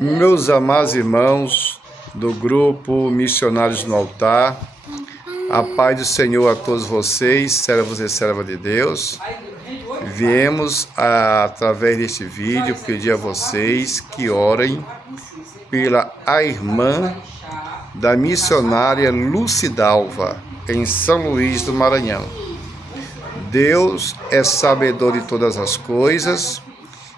Meus amados irmãos do grupo Missionários no Altar, a paz do Senhor a todos vocês, servos e servas de Deus. Viemos através deste vídeo pedir a vocês que orem pela irmã da missionária Lucidalva, em São Luís do Maranhão. Deus é sabedor de todas as coisas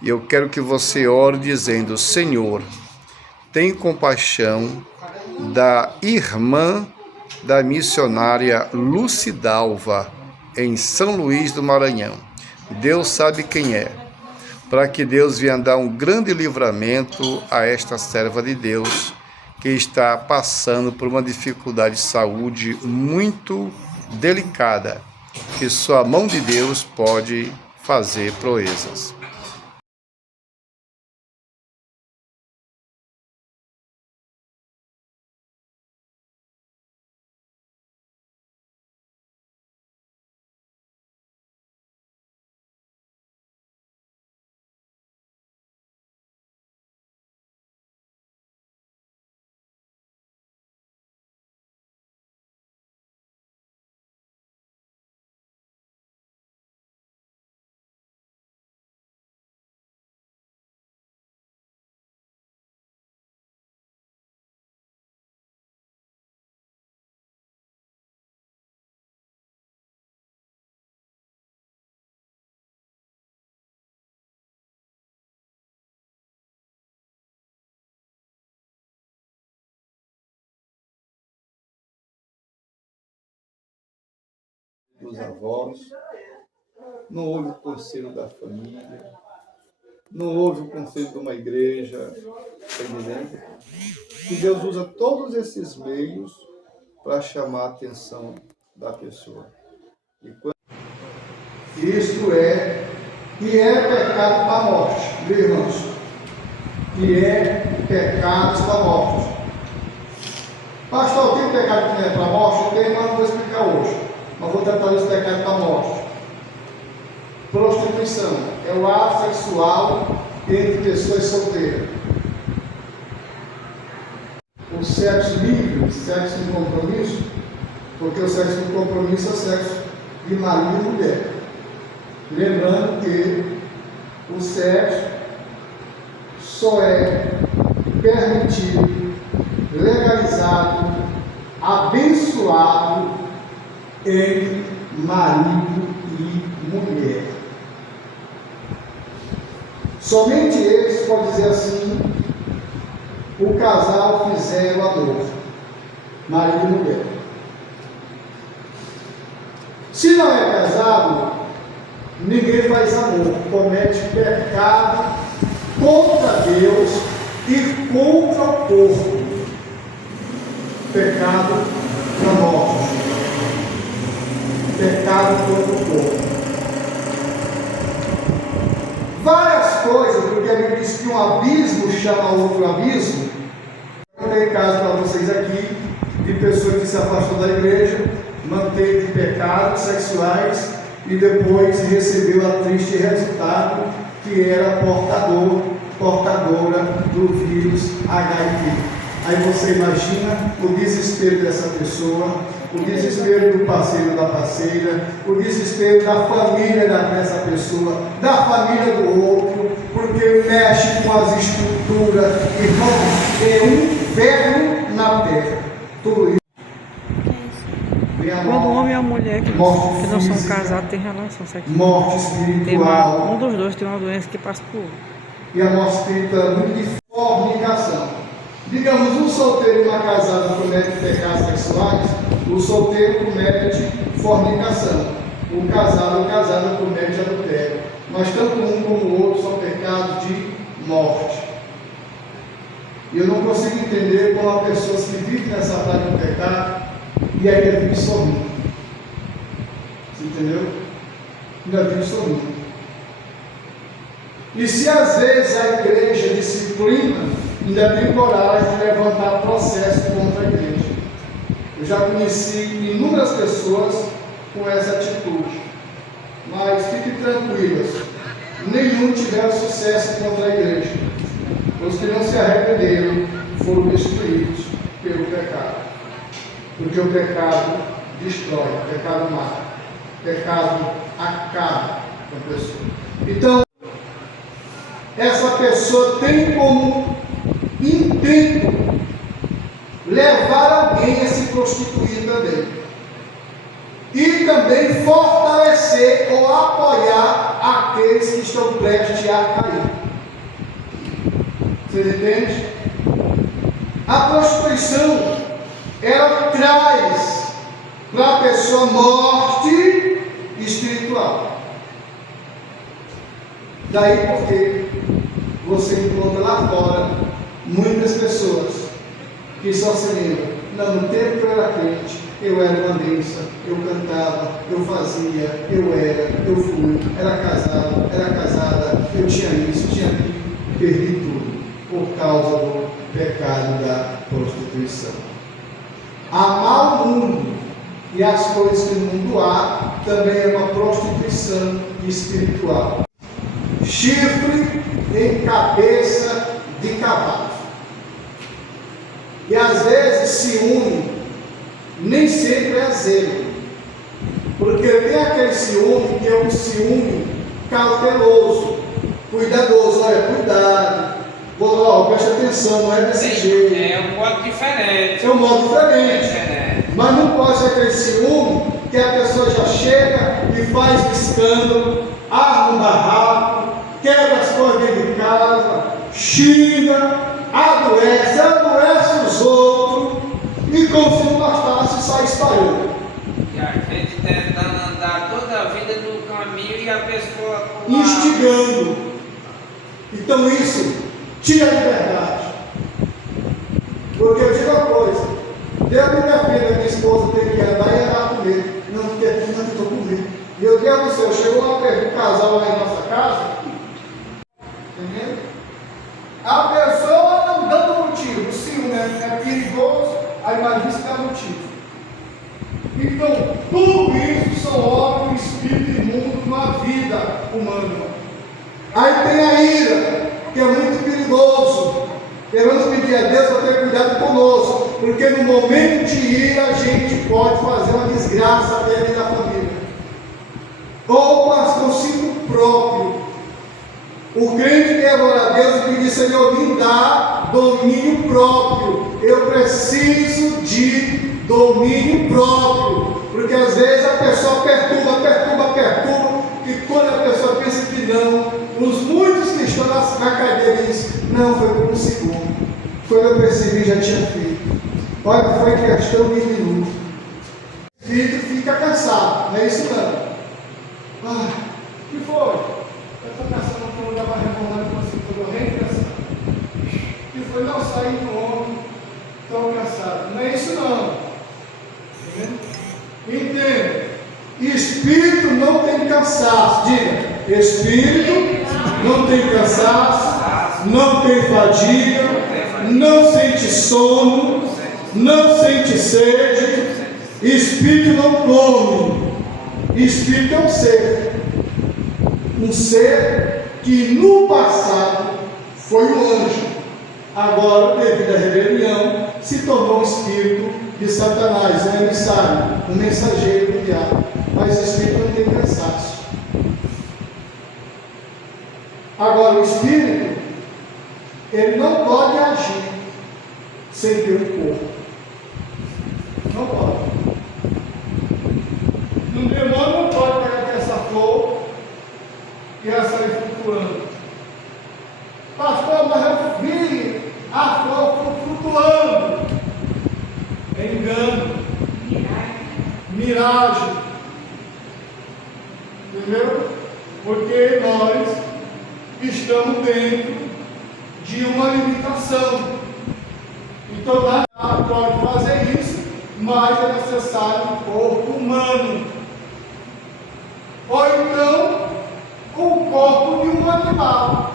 e eu quero que você ore dizendo: Senhor, tem compaixão da irmã da missionária Lucidalva, em São Luís do Maranhão. Deus sabe quem é, para que Deus venha dar um grande livramento a esta serva de Deus, que está passando por uma dificuldade de saúde muito delicada, que só a mão de Deus pode fazer proezas. Dos avós, não houve o conselho da família, não houve o conselho de uma igreja, está entendendo? Que Deus usa todos esses meios para chamar a atenção da pessoa. Isto é, que é pecado para a morte, viu, irmãos? Que é pecado para a morte. Pastor, tem pecado que não é para a morte? Tem, mas não vou explicar hoje. Mas vou tratar desse pecado para a morte. Prostituição é o ato sexual entre pessoas solteiras. O sexo livre, sexo sem compromisso, porque o sexo sem compromisso é o sexo de marido e mulher. Lembrando que o sexo só é permitido, legalizado, abençoado entre marido e mulher. Somente eles podem dizer assim: o casal fizeram amor, marido e mulher. Se não é casado, ninguém faz amor, comete pecado contra Deus e contra o povo. Pecado da morte. Pecado contra o povo. Várias coisas, porque a Bíblia diz que um abismo chama outro abismo. Eu tenho caso para vocês aqui de pessoas que se afastou da igreja, manteve pecados sexuais e depois recebeu a triste resultado que era portadora do vírus HIV. Aí você imagina o desespero dessa pessoa, o desespero do parceiro da parceira, o desespero da família dessa pessoa, da família do outro, porque mexe com as estruturas. Irmãos, é um inferno na terra. Tudo isso. Quando o homem e a mulher que não são casados têm relação sexual, morte espiritual, um dos dois tem uma doença que passa por outro. E a morte espiritual é muito de fornicação. Digamos, um solteiro e uma casada cometem pecados sexuais, o solteiro comete fornicação, o casado comete adultério. Mas tanto um como o outro são pecados de morte. E eu não consigo entender como há pessoas que vivem nessa prática do pecado e ainda vivem sorrindo. Você entendeu? Ainda vivem sorrindo. E se às vezes a igreja disciplina, ainda tem coragem de levantar processo contra a igreja. Eu já conheci inúmeras pessoas com essa atitude. Mas fiquem tranquilas, nenhum tiver sucesso contra a igreja. Os que não se arrependeram foram destruídos pelo pecado. Porque o pecado destrói, o pecado mata, o pecado acaba com a pessoa. Então, essa pessoa tem como intento levar alguém a se prostituir também. E também fortalecer ou apoiar aqueles que estão prestes a cair. Vocês entendem? A prostituição, ela traz para a pessoa morte espiritual. Daí porque você encontra lá fora muitas pessoas que só se lembram: não, no tempo que eu era crente, eu era uma bênção, eu cantava, eu fazia, eu era, eu fui, era casada, eu tinha isso, tinha aquilo, perdi tudo por causa do pecado da prostituição. Amar o mundo e as coisas que no mundo há também é uma prostituição espiritual. Chifre em cabeça de cavalo. E às vezes ciúme nem sempre é zelo, porque tem aquele ciúme que é um ciúme cauteloso, cuidadoso. Olha, cuidado, preste atenção, não é desse jeito. É um modo diferente. É um modo diferente. Mas não pode ser aquele ciúme que a pessoa já chega e faz escândalo, arma um barraco, quebra as coisas dentro de casa, xinga, adoece os outros, e como se não bastasse, sai espalhando. E a gente tentando andar toda a vida no caminho e a pessoa Instigando. Então isso tira a liberdade. Porque eu digo uma coisa: Deus me defende, minha esposa tem que andar e andar comigo. Não, porque aqui não estou comigo. Meu Deus do céu, chegou um casal lá em nossa casa. Entendeu? A pessoa não dando motivo. O ciúme é perigoso, aí imagina se dá motivo. Então, tudo isso são obras do espírito imundo na vida humana. Aí tem a ira, que é muito perigoso. Devemos pedir a Deus para ter cuidado conosco, porque no momento de ira a gente pode fazer uma desgraça dentro da família, ou consigo próprio. O crente deve orar a Deus e pedir: Senhor, me dá domínio próprio. Eu preciso de domínio próprio, porque às vezes a pessoa perturba, e quando a pessoa pensa que não, os muitos que estão na cadeira dizem: não, foi por um segundo, quando eu percebi já tinha feito. Olha, foi questão de minutos. O espírito fica cansado, não é isso não. O que foi? Eu estou cansado porque eu estava rebolando com você, estou morrendo cansado. O que foi? Não, saí do ombro, estou cansado. Não é isso não. Entenda. Espírito não tem cansaço. Diga: espírito não tem cansaço, não tem fadiga, não sente sono, não sente sede. Espírito não come. Espírito é um ser que no passado foi um anjo, agora, devido à rebelião, se tornou um espírito de Satanás, um emissário, um mensageiro do diabo. Mas o espírito não tem cansaço. Agora, o espírito, ele não pode agir sem ter um corpo. Não pode. Um demônio não pode pegar essa flor e ela sair flutuando. Pastor, mas eu vi a flor flutuando. É engano. Miragem. Entendeu? Porque nós estamos dentro de uma limitação. Então nada pode fazer isso, mas é necessário um corpo humano. Ou então o corpo de um animal.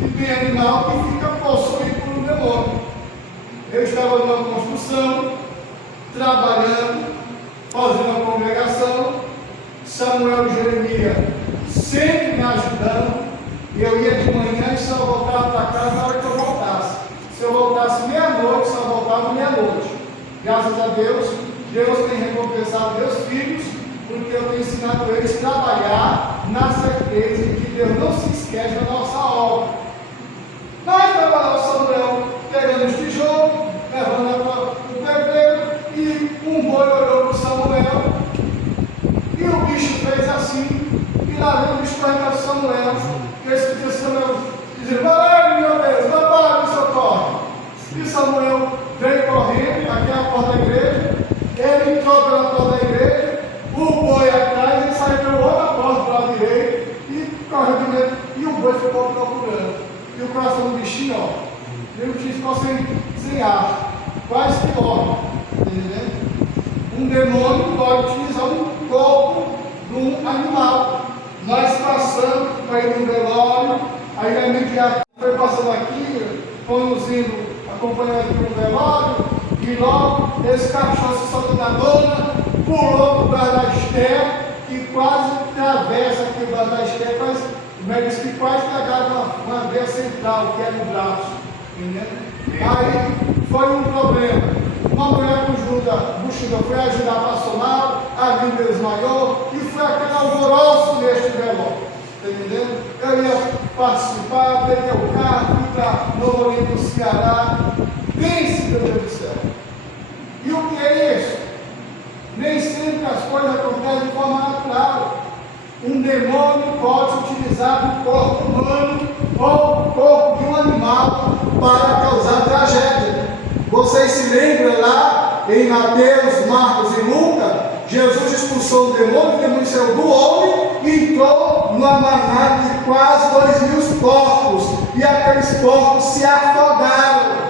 E tem animal que fica possuído por um demônio. Eu estava numa construção, trabalhando, fazendo uma congregação. Samuel e Jeremias sempre me ajudando. E eu ia de manhã e só voltava para casa graças a Deus, Deus tem recompensado meus filhos, porque eu tenho ensinado eles a trabalhar na certeza de que Deus não se esquece da nossa obra. Nós trabalhamos o Samuel pegando os tijolos, levando o pedreiro, e um boi olhou para o Samuel, e o bicho fez assim, e lá vem o bicho para Samuel, e esse dia Samuel dizia: vai, meu Deus, vai, me socorre. E Samuel veio correndo, aqui é a porta da igreja, ele entrou pela porta da igreja, o boi atrás, e saiu pela outra porta para a direita, e correu de medo, e o boi ficou procurando. E o coração do bichinho, ó, e o bichinho ficou sem ar, quase que morre, entendeu? Um demônio pode utilizar um corpo de um animal. Nós passamos para ir no velório, aí a imediata foi passando aqui, fomos indo, acompanhando aqui no velório, e logo esse cachorro se soltou da dona, pulou para o braço da Esther, que quase atravessa aqui o braço da Esther, o médico disse que quase pegaram uma veia central, que é no braço, entendeu? Aí foi um problema. Uma mulher buchuda foi ajudar a passar mal, a vida desmaiou, e foi aquele alvoroço neste velório, entendeu? Eu ia participar, peguei o carro, fui para Novo Olinda, no Ceará. Pense, meu Deus do céu. E o que é isso? Nem sempre as coisas acontecem de forma natural. Um demônio pode utilizar o corpo humano ou o corpo de um animal para causar tragédia. Vocês se lembram lá em Mateus, Marcos e Lucas? Jesus expulsou o demônio saiu do homem e entrou numa manada de quase 2.000 porcos. E aqueles porcos se afogaram.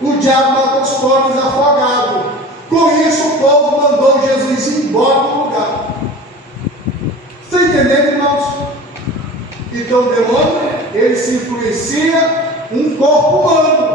O diabo matou os porcos afogados. Com isso o povo mandou Jesus embora do lugar. Está entendendo, irmãos? Então o demônio, ele se influencia um corpo humano.